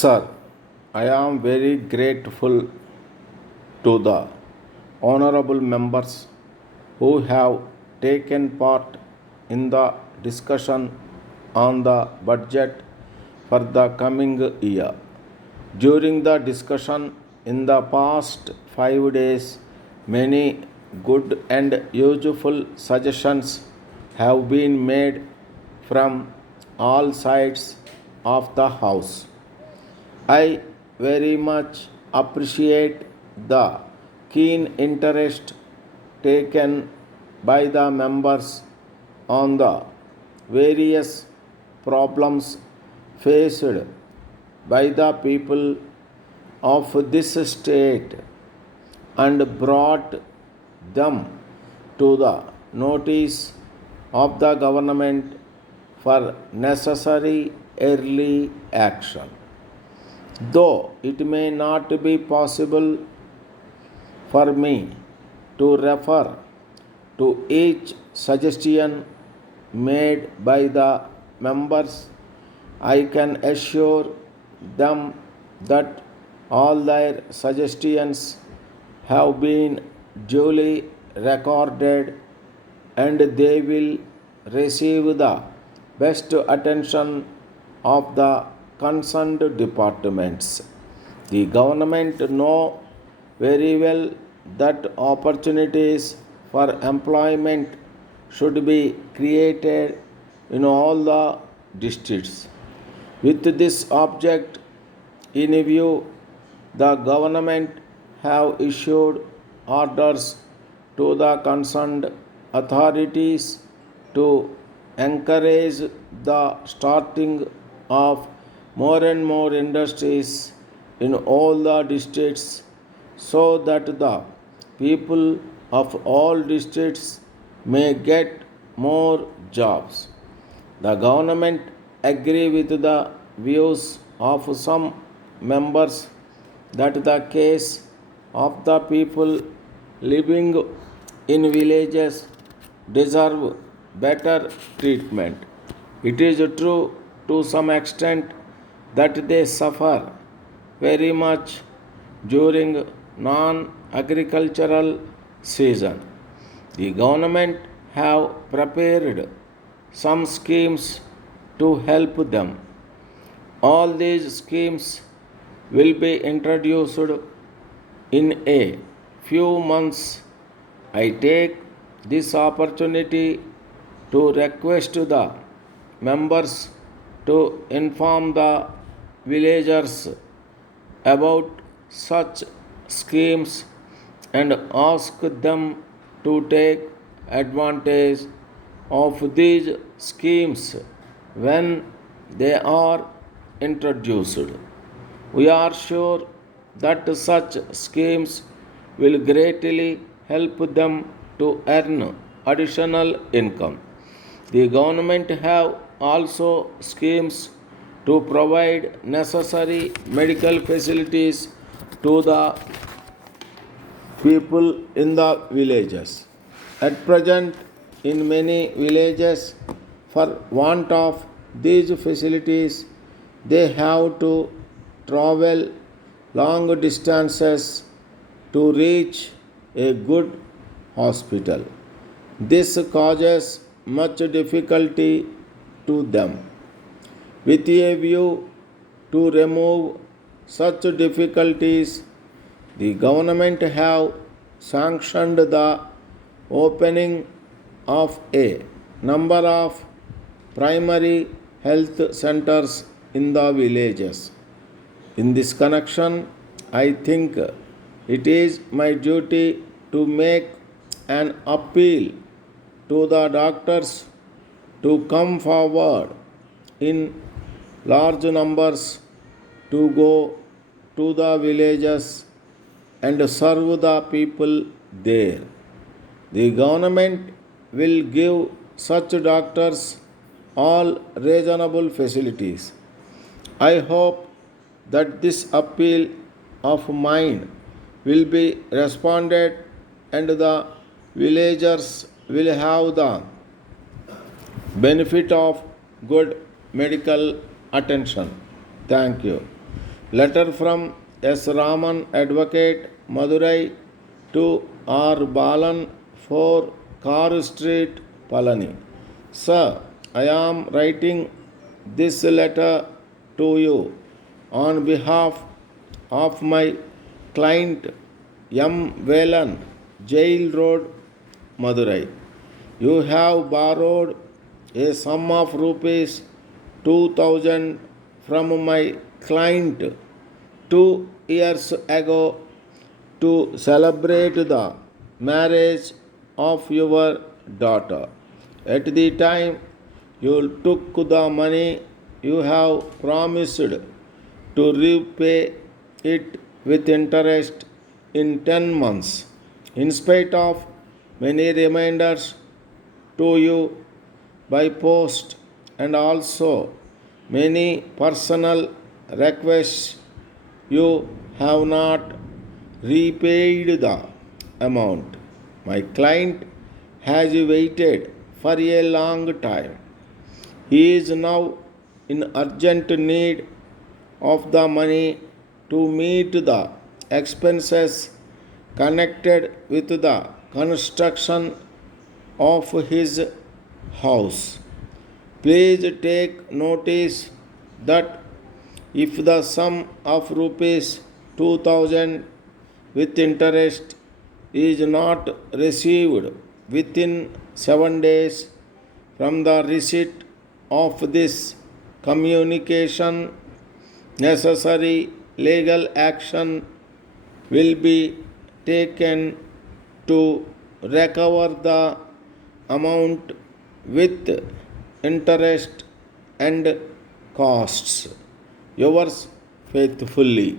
Sir, I am very grateful to the honorable members who have taken part in the discussion on the budget for the coming year. During the discussion in the past 5 days, many good and useful suggestions have been made from all sides of the house. I very much appreciate the keen interest taken by the members on the various problems faced by the people of this state and brought them to the notice of the government for necessary early action. Though it may not be possible for me to refer to each suggestion made by the members, I can assure them that all their suggestions have been duly recorded and they will receive the best attention of the concerned departments. The government know very well that opportunities for employment should be created in all the districts. With this object in view, the government have issued orders to the concerned authorities to encourage the starting of more and more industries in all the districts so that the people of all districts may get more jobs. The government agree with the views of some members that the case of the people living in villages deserve better treatment. It is true to some extent that they suffer very much during non-agricultural season. The government have prepared some schemes to help them. All these schemes will be introduced in a few months. I take this opportunity to request the members to inform the villagers about such schemes and ask them to take advantage of these schemes when they are introduced. We are sure that such schemes will greatly help them to earn additional income. The government have also schemes to provide necessary medical facilities to the people in the villages. At present, in many villages, for want of these facilities, they have to travel long distances to reach a good hospital. This causes much difficulty to them. With a view to remove such difficulties, the government have sanctioned the opening of a number of primary health centers in the villages. In this connection, I think it is my duty to make an appeal to the doctors to come forward in large numbers to go to the villages and serve the people there. The government will give such doctors all reasonable facilities. I hope that this appeal of mine will be responded and the villagers will have the benefit of good medical attention. Thank you. Letter from S. Raman, Advocate, Madurai to R. Balan, 4 Car Street, Palani. Sir, I am writing this letter to you on behalf of my client M. Velan, Jail Road, Madurai. You have borrowed a sum of rupees 2000 from my client 2 years ago to celebrate the marriage of your daughter. At the time you took the money, you have promised to repay it with interest in 10 months. In spite of many reminders to you by post and also many personal requests, you have not repaid the amount. My client has waited for a long time. He is now in urgent need of the money to meet the expenses connected with the construction of his house. Please take notice that if the sum of rupees 2000 with interest is not received within 7 days from the receipt of this communication, necessary legal action will be taken to recover the amount with interest and costs. Yours faithfully.